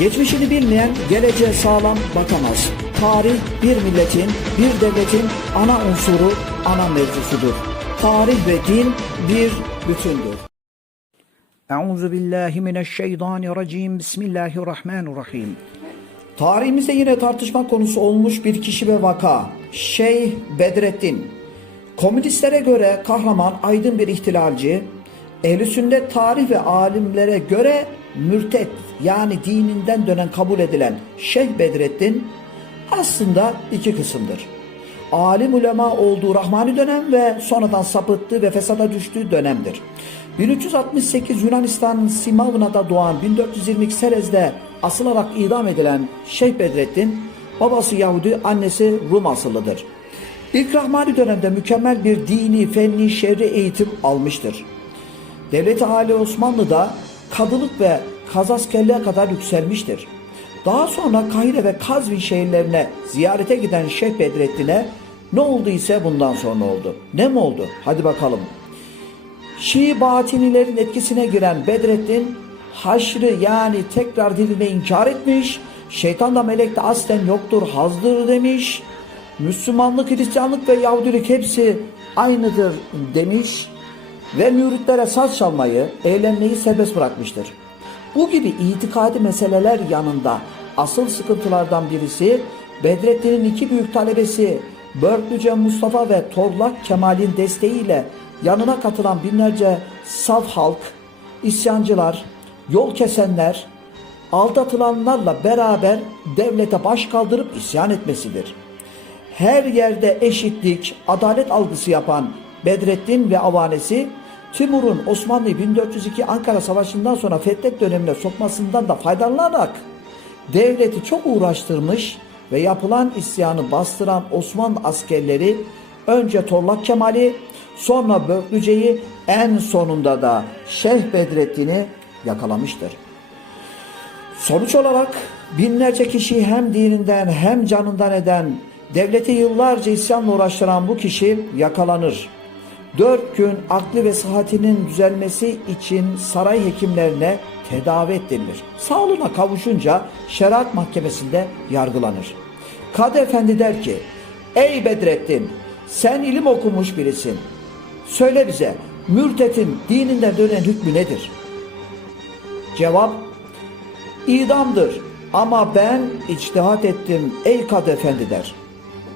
Geçmişini bilmeyen geleceğe sağlam bakamaz. Tarih bir milletin, bir devletin ana unsuru, ana mevzusudur. Tarih ve din bir bütündür. Euzu billahi mineşşeytanirracim. Bismillahirrahmanirrahim. Tarihimizde yine tartışma konusu olmuş bir kişi ve vaka. Şeyh Bedrettin. Komünistlere göre kahraman aydın bir ihtilalci, ehl sünnet tarih ve alimlere göre mürtet yani dininden dönen kabul edilen Şeyh Bedrettin aslında iki kısımdır. Alim ulema olduğu Rahmani dönem ve sonradan sapıttığı ve fesada düştüğü dönemdir. 1368 Yunanistan Simavna'da doğan 1422 Serez'de asılarak idam edilen Şeyh Bedrettin, babası Yahudi, annesi Rum asıllıdır. İlk Rahmani dönemde mükemmel bir dini, fenni, şerri eğitim almıştır. Devleti hali Osmanlı'da kadılık ve kazaskerliğe kadar yükselmiştir. Daha sonra Kahire ve Kazvin şehirlerine ziyarete giden Şeyh Bedrettin'e ne oldu ise bundan sonra oldu. Ne mi oldu? Hadi bakalım. Şii batinilerin etkisine giren Bedrettin haşrı yani tekrar diline inkar etmiş. Şeytan da melek de aslen yoktur, hazdır demiş. Müslümanlık, Hristiyanlık ve Yahudilik hepsi aynıdır demiş ve müritlere saz çalmayı, eğlenmeyi serbest bırakmıştır. Bu gibi itikadi meseleler yanında asıl sıkıntılardan birisi Bedrettin'in iki büyük talebesi Börklüce Mustafa ve Torlak Kemal'in desteğiyle yanına katılan binlerce saf halk, isyancılar, yol kesenler, aldatılanlarla beraber devlete baş kaldırıp isyan etmesidir. Her yerde eşitlik, adalet algısı yapan Bedrettin ve avanesi Timur'un Osmanlı'yı 1402 Ankara Savaşı'ndan sonra Fethet dönemine sokmasından da faydalanarak devleti çok uğraştırmış ve yapılan isyanı bastıran Osmanlı askerleri önce Torlak Kemal'i sonra Börklüce'yi en sonunda da Şeyh Bedrettin'i yakalamıştır. Sonuç olarak binlerce kişiyi hem dininden hem canından eden, devleti yıllarca isyanla uğraştıran bu kişi yakalanır. Dört gün aklı ve sıhhatinin düzelmesi için saray hekimlerine tedavi ettirilir. Sağlığına kavuşunca şeriat mahkemesinde yargılanır. Kadı efendi der ki, Ey Bedrettin sen ilim okumuş birisin. Söyle bize mürtetin dininden dönen hükmü nedir? Cevap, idamdır ama ben içtihat ettim ey Kadı efendi der.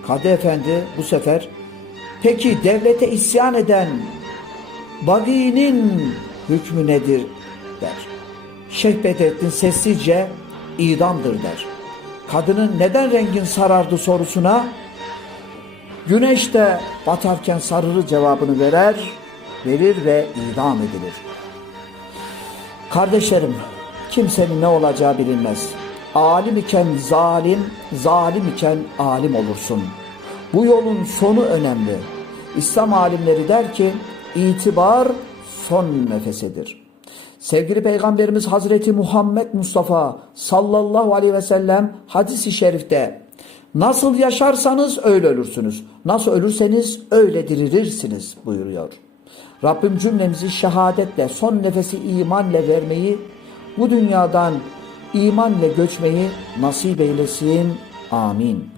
Kadı efendi bu sefer Peki devlete isyan eden baginin hükmü nedir der. Şeyh Bedrettin sessizce idamdır der. Kadının neden rengin sarardı sorusuna güneş de batarken sarırı cevabını verer, verir ve idam edilir. Kardeşlerim, kimsenin ne olacağı bilinmez. Alim iken zalim, zalim iken alim olursun. Bu yolun sonu önemli. İslam alimleri der ki itibar son nefesedir. Sevgili Peygamberimiz Hazreti Muhammed Mustafa sallallahu aleyhi ve sellem hadisi şerifte nasıl yaşarsanız öyle ölürsünüz. Nasıl ölürseniz öyle dirilirsiniz buyuruyor. Rabbim cümlemizi şehadetle son nefesi imanla vermeyi, bu dünyadan imanla göçmeyi nasip eylesin. Amin.